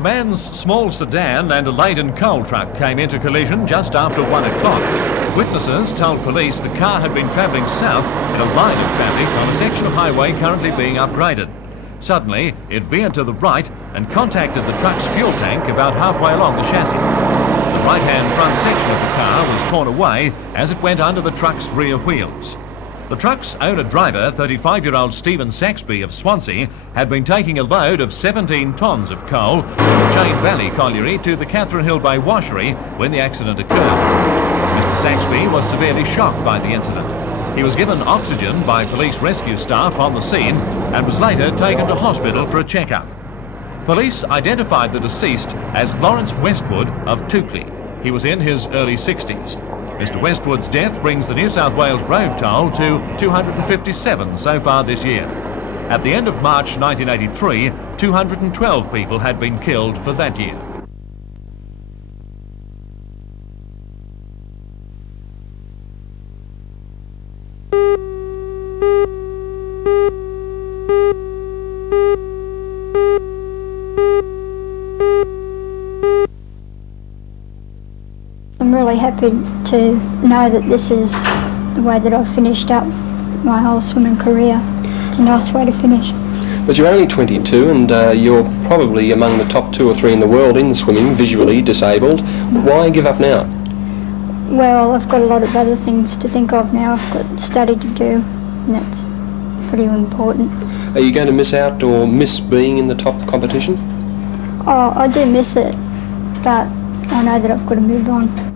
The man's small sedan and a laden coal truck came into collision just after 1 o'clock. Witnesses told police the car had been travelling south in a line of traffic on a section of highway currently being upgraded. Suddenly, it veered to the right and contacted the truck's fuel tank about halfway along the chassis. The right-hand front section of the car was torn away as it went under the truck's rear wheels. The truck's owner-driver, 35-year-old Stephen Saxby of Swansea, had been taking a load of 17 tonnes of coal from the Chain Valley colliery to the Catherine Hill Bay washery when the accident occurred. Mr Saxby was severely shocked by the incident. He was given oxygen by police rescue staff on the scene and was later taken to hospital for a checkup. Police identified the deceased as Lawrence Westwood of Toukley. He was in his early 60s. Mr Westwood's death brings the New South Wales road toll to 257 so far this year. At the end of March 1983, 212 people had been killed for that year. I'm really happy to know that this is the way that I've finished up my whole swimming career. It's a nice way to finish. But you're only 22 and you're probably among the top 2 or 3 in the world in swimming, visually disabled. Why give up now? Well, I've got a lot of other things to think of now. I've got study to do, and that's pretty important. Are you going to miss out or miss being in the top competition? Oh, I do miss it, but I know that I've got to move on.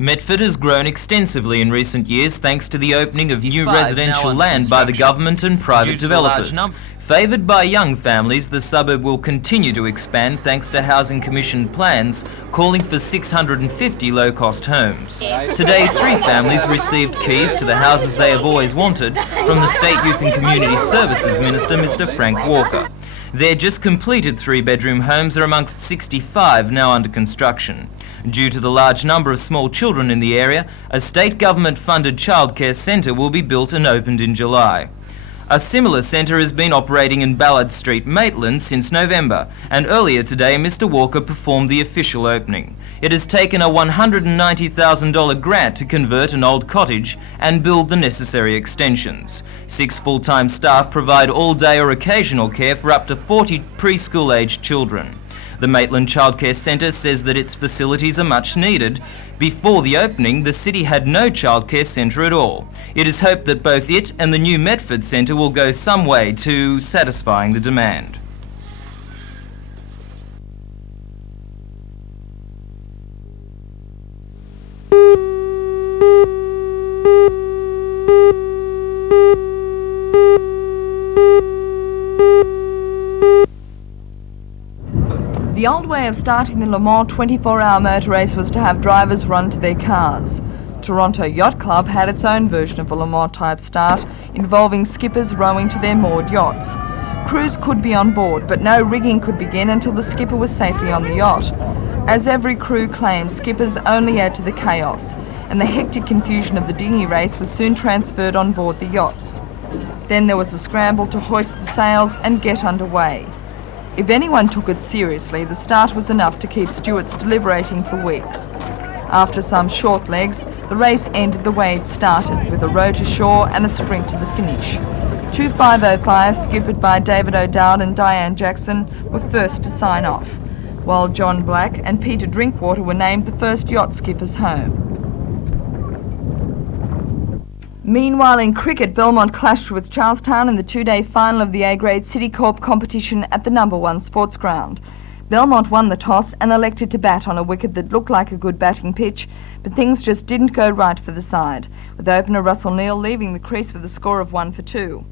Medford has grown extensively in recent years thanks to the opening of new residential land by the government and private developers. Favoured by young families, the suburb will continue to expand thanks to Housing Commission plans calling for 650 low-cost homes. Today, 3 families received keys to the houses they have always wanted from the State Youth and Community Services Minister, Mr Frank Walker. Their just completed 3-bedroom homes are amongst 65 now under construction. Due to the large number of small children in the area, a state government-funded childcare centre will be built and opened in July. A similar centre has been operating in Ballard Street, Maitland since November, and earlier today Mr Walker performed the official opening. It has taken a $190,000 grant to convert an old cottage and build the necessary extensions. 6 full-time staff provide all-day or occasional care for up to 40 preschool-aged children. The Maitland Childcare Centre says that its facilities are much needed. Before the opening, the city had no childcare centre at all. It is hoped that both it and the new Medford Centre will go some way to satisfying the demand. The old way of starting the Le Mans 24-hour motor race was to have drivers run to their cars. Toronto Yacht Club had its own version of a Le Mans type start, involving skippers rowing to their moored yachts. Crews could be on board, but no rigging could begin until the skipper was safely on the yacht. As every crew claimed, skippers only add to the chaos, and the hectic confusion of the dinghy race was soon transferred on board the yachts. Then there was a scramble to hoist the sails and get underway. If anyone took it seriously, the start was enough to keep stewards deliberating for weeks. After some short legs, the race ended the way it started, with a row to shore and a sprint to the finish. 2505, skippered by David O'Dowd and Diane Jackson, were first to sign off, while John Black and Peter Drinkwater were named the first yacht skippers home. Meanwhile, in cricket, Belmont clashed with Charlestown in the 2-day final of the A-grade City Corp competition at the No. 1 sports ground. Belmont won the toss and elected to bat on a wicket that looked like a good batting pitch, but things just didn't go right for the side, with opener Russell Neal leaving the crease with a score of 1 for 2.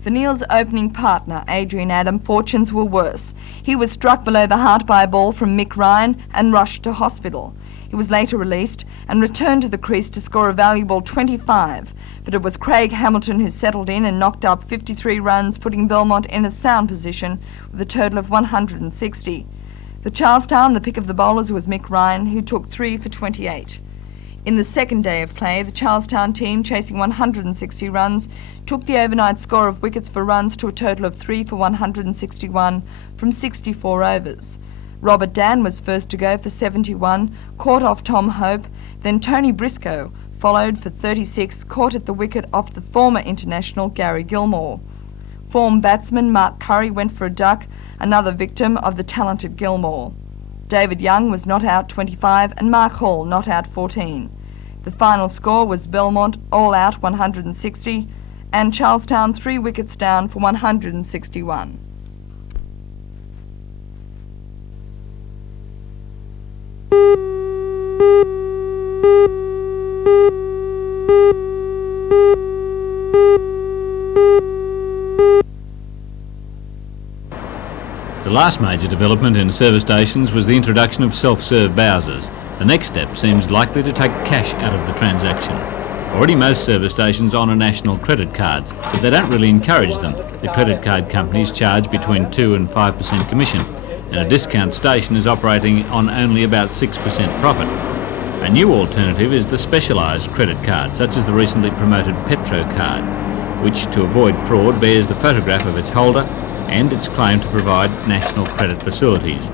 For Neal's opening partner, Adrian Adam, fortunes were worse. He was struck below the heart by a ball from Mick Ryan and rushed to hospital. He was later released and returned to the crease to score a valuable 25, but it was Craig Hamilton who settled in and knocked up 53 runs, putting Belmont in a sound position with a total of 160. For Charlestown, the pick of the bowlers was Mick Ryan, who took 3 for 28. In the second day of play, the Charlestown team, chasing 160 runs, took the overnight score of wickets for runs to a total of 3 for 161 from 64 overs. Robert Dan was first to go for 71, caught off Tom Hope, then Tony Briscoe followed for 36, caught at the wicket off the former international Gary Gilmore. Form batsman Mark Curry went for a duck, another victim of the talented Gilmore. David Young was not out 25 and Mark Hall not out 14. The final score was Belmont all out 160 and Charlestown 3 wickets down for 161. The last major development in service stations was the introduction of self-serve bowsers. The next step seems likely to take cash out of the transaction. Already most service stations honour national credit cards, but they don't really encourage them. The credit card companies charge between 2 and 5% commission, and a discount station is operating on only about 6% profit. A new alternative is the specialised credit card, such as the recently promoted Petro card, which, to avoid fraud, bears the photograph of its holder and its claim to provide national credit facilities.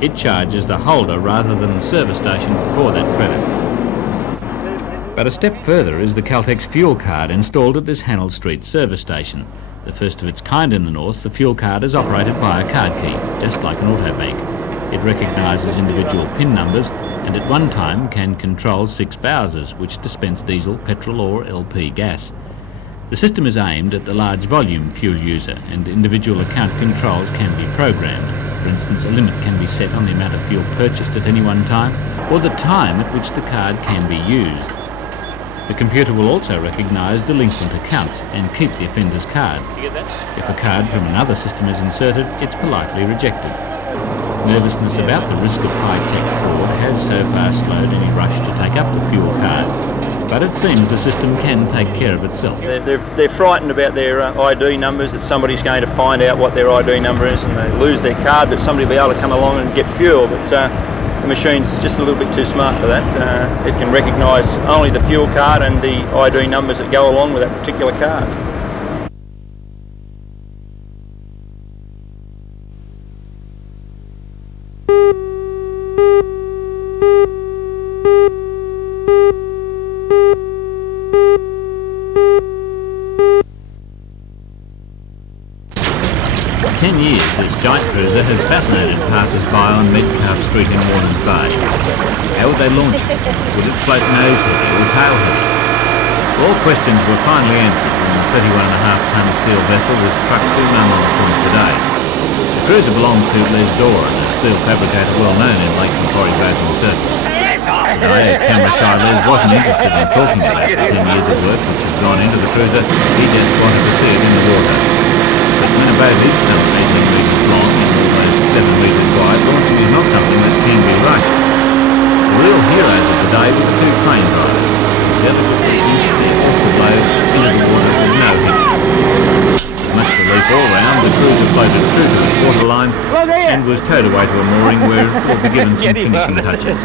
It charges the holder rather than the service station for that credit. But a step further is the Caltex fuel card installed at this Hannell Street service station. The first of its kind in the north, the fuel card is operated by a card key, just like an auto bank. It recognises individual PIN numbers and at one time can control 6 bowsers which dispense diesel, petrol or LP gas. The system is aimed at the large volume fuel user and individual account controls can be programmed. For instance, a limit can be set on the amount of fuel purchased at any one time or the time at which the card can be used. The computer will also recognise delinquent accounts and keep the offender's card. If a card from another system is inserted, it's politely rejected. Nervousness about the risk of high-tech fraud has so far slowed any rush to take up the fuel card. But it seems the system can take care of itself. They're frightened about their ID numbers, that somebody's going to find out what their ID number is and they lose their card, that somebody will be able to come along and get fuel. But the machine's just a little bit too smart for that. It can recognise only the fuel card and the ID numbers that go along with that particular card. For 10 years, this giant cruiser has fascinated passers-by on Medford Street in Warners Bay. How would they launch it? Would it float nose-heavy or tail-heavy? All questions were finally answered when the 31.5-tonne steel vessel was trucked to Nunnarum today. The cruiser belongs to Les Dora, a steel fabricator well known in Lake Macquarie Basin Circle. Camera-shy Les wasn't interested in talking about the 10 years of work which has gone into the cruiser. He just wanted to see it in the water. But when a boat is some 18 metres long and almost 7 metres wide, launching is not something that can be rushed. The real heroes of the day were the 2 crane drivers. Delicately inched their awkward loads into the water with no hitch. Much relief all round, the cruiser floated true to the waterline and was towed away to a mooring where it will be given some finishing touches.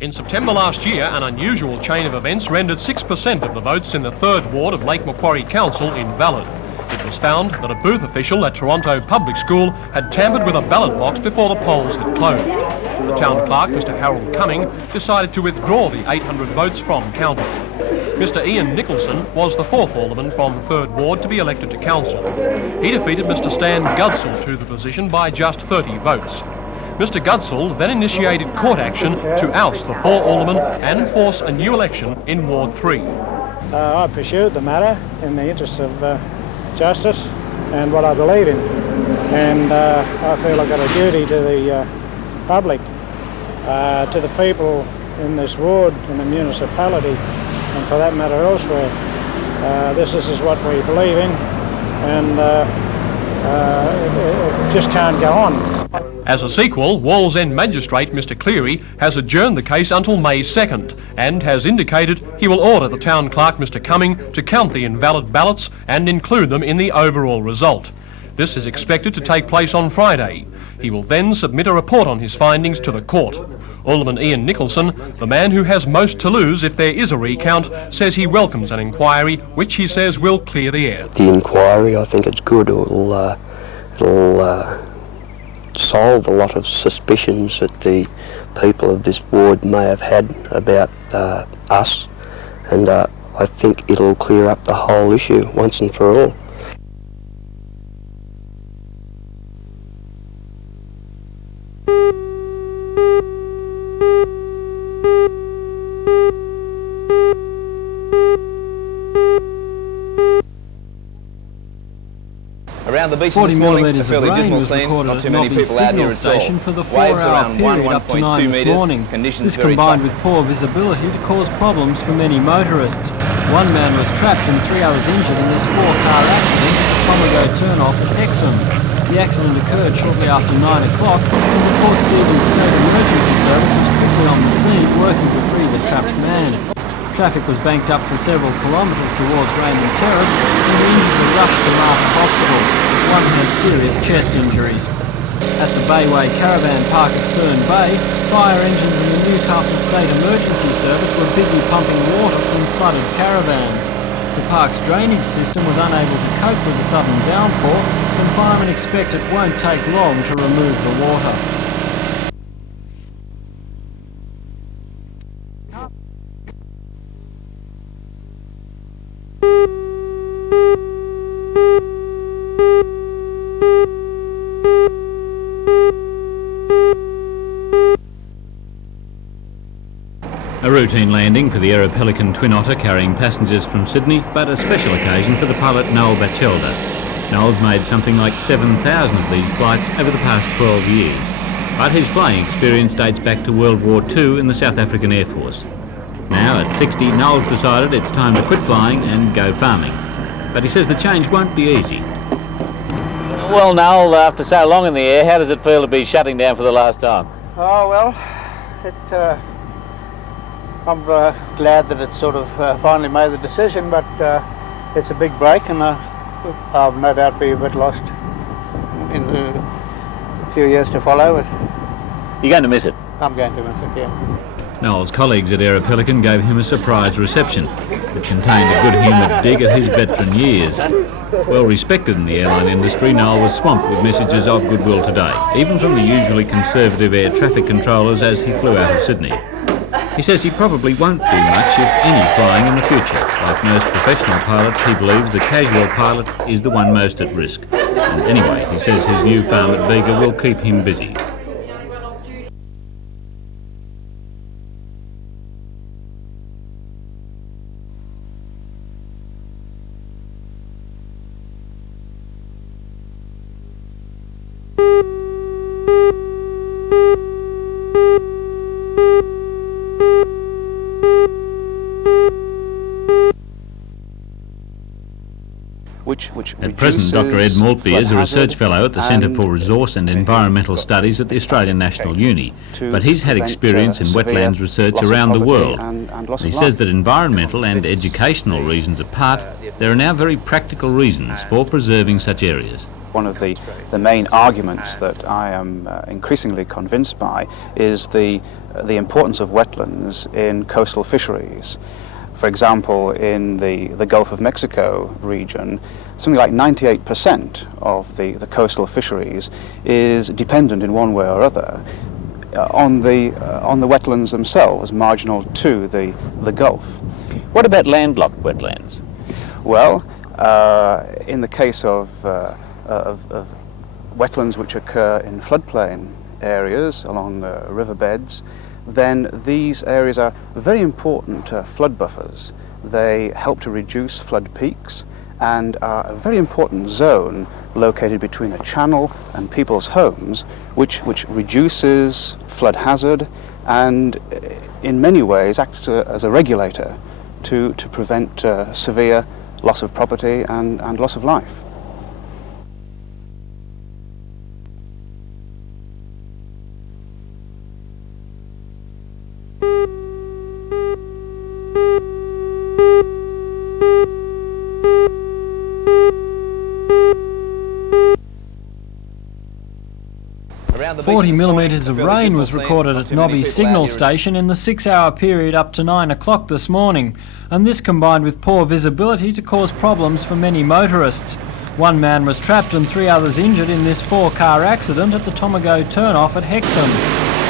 In September last year, an unusual chain of events rendered 6% of the votes in the 3rd Ward of Lake Macquarie Council in Ballard. It was found that a booth official at Toronto Public School had tampered with a ballot box before the polls had closed. The town clerk, Mr Harold Cumming, decided to withdraw the 800 votes from counting. Mr Ian Nicholson was the 4th alderman from the 3rd Ward to be elected to council. He defeated Mr Stan Gudsell to the position by just 30 votes. Mr Gudsell then initiated court action to oust the 4 aldermen and force a new election in Ward 3. I pursued the matter in the interests of justice and what I believe in, and I feel I've got a duty to the public, to the people in this ward, in the municipality, and for that matter elsewhere, this is what we believe in, and it just can't go on. As a sequel, Wall's End Magistrate Mr Cleary has adjourned the case until May 2nd and has indicated he will order the Town Clerk Mr Cumming to count the invalid ballots and include them in the overall result. This is expected to take place on Friday. He will then submit a report on his findings to the court. Alderman Ian Nicholson, the man who has most to lose if there is a recount, says he welcomes an inquiry which he says will clear the air. The inquiry, I think it's good. It'll solve a lot of suspicions that the people of this ward may have had about us, and I think it'll clear up the whole issue once and for all. Around the beaches this morning, a fairly dismal scene, not too many people out here at all. Waves around 1.2 metres, conditions this very combined tough. with poor visibility to cause problems for many motorists. One man was trapped and 3 others injured in this four-car accident at the Pomago turn-off at Hexham. The accident occurred shortly after 9 o'clock, and the Port Stephens State Emergency Service was quickly on the scene working to free the trapped man. Traffic was banked up for several kilometres towards Raymond Terrace, and the injured were rushed to Martha Hospital. One has serious chest injuries. At the Bayway Caravan Park at Fern Bay, fire engines and the Newcastle State Emergency Service were busy pumping water from flooded caravans. The park's drainage system was unable to cope with the sudden downpour, and firemen expect it won't take long to remove the water. A routine landing for the Aeropelican Twin Otter carrying passengers from Sydney, but a special occasion for the pilot Noel Batchelder. Noel's made something like 7,000 of these flights over the past 12 years. But his flying experience dates back to World War II in the South African Air Force. Now, at 60, Noel's decided it's time to quit flying and go farming. But he says the change won't be easy. Well, Noel, after so long in the air, how does it feel to be shutting down for the last time? Oh, well, I'm glad that it's sort of finally made the decision, but it's a big break, and I'll no doubt be a bit lost in the few years to follow. But you're going to miss it? I'm going to miss it, yeah. Noel's colleagues at Aeropelican gave him a surprise reception. It contained a good-humoured dig at his veteran years. Well respected in the airline industry, Noel was swamped with messages of goodwill today, even from the usually conservative air traffic controllers as he flew out of Sydney. He says he probably won't do much, if any, flying in the future. Like most professional pilots, he believes the casual pilot is the one most at risk. And anyway, he says his new farm at Bega will keep him busy. At present, Dr Ed Maltby is a research fellow at the Centre for Resource and Environmental Studies at the Australian National Uni, but he's had experience in wetlands research around the world. And he says that environmental and educational reasons apart, there are now very practical reasons for preserving such areas. One of the main arguments that I am increasingly convinced by is the importance of wetlands in coastal fisheries. For example, in the Gulf of Mexico region, something like 98% of the coastal fisheries is dependent in one way or other on the wetlands themselves, marginal to the Gulf. What about land-locked wetlands? Well, in the case of wetlands which occur in floodplain areas along the riverbeds, then these areas are very important flood buffers. They help to reduce flood peaks and are a very important zone located between a channel and people's homes, which reduces flood hazard and in many ways acts as a regulator to prevent severe loss of property and loss of life. Around the 40 millimetres of rain was recorded at Nobby Signal Station in the 6-hour period up to 9 o'clock this morning, and this combined with poor visibility to cause problems for many motorists. One man was trapped and 3 others injured in this 4-car accident at the Tomago turnoff at Hexham.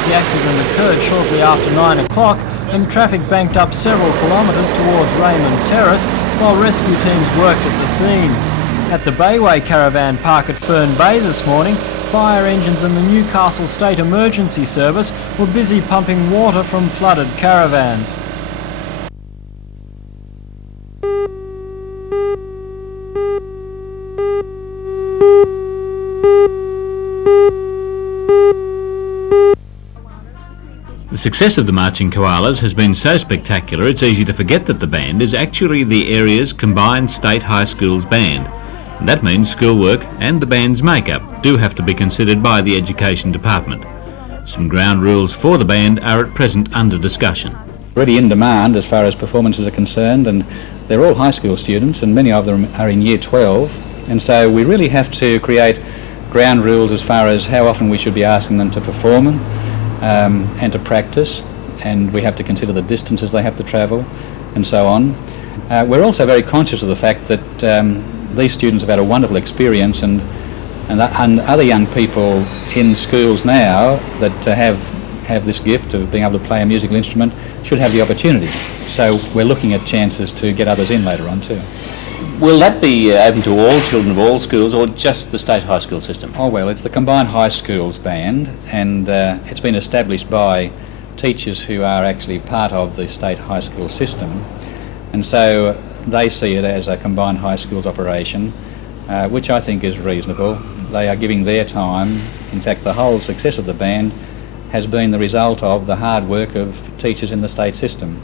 The accident occurred shortly after 9 o'clock and traffic banked up several kilometres towards Raymond Terrace while rescue teams worked at the scene. At the Bayway Caravan Park at Fern Bay this morning, fire engines and the Newcastle State Emergency Service were busy pumping water from flooded caravans. The success of the Marching Koalas has been so spectacular it's easy to forget that the band is actually the area's combined state high schools band. And that means schoolwork and the band's makeup do have to be considered by the Education Department. Some ground rules for the band are at present under discussion. Already in demand as far as performances are concerned, and they're all high school students and many of them are in year 12, and so we really have to create ground rules as far as how often we should be asking them to perform and to practice, and we have to consider the distances they have to travel and so on. We're also very conscious of the fact that these students have had a wonderful experience, and other young people in schools now that have this gift of being able to play a musical instrument should have the opportunity. So we're looking at chances to get others in later on too. Will that be open to all children of all schools or just the state high school system? Oh well, it's the combined high schools band, and it's been established by teachers who are actually part of the state high school system, and so they see it as a combined high schools operation, which I think is reasonable. They are giving their time. In fact, the whole success of the band has been the result of the hard work of teachers in the state system.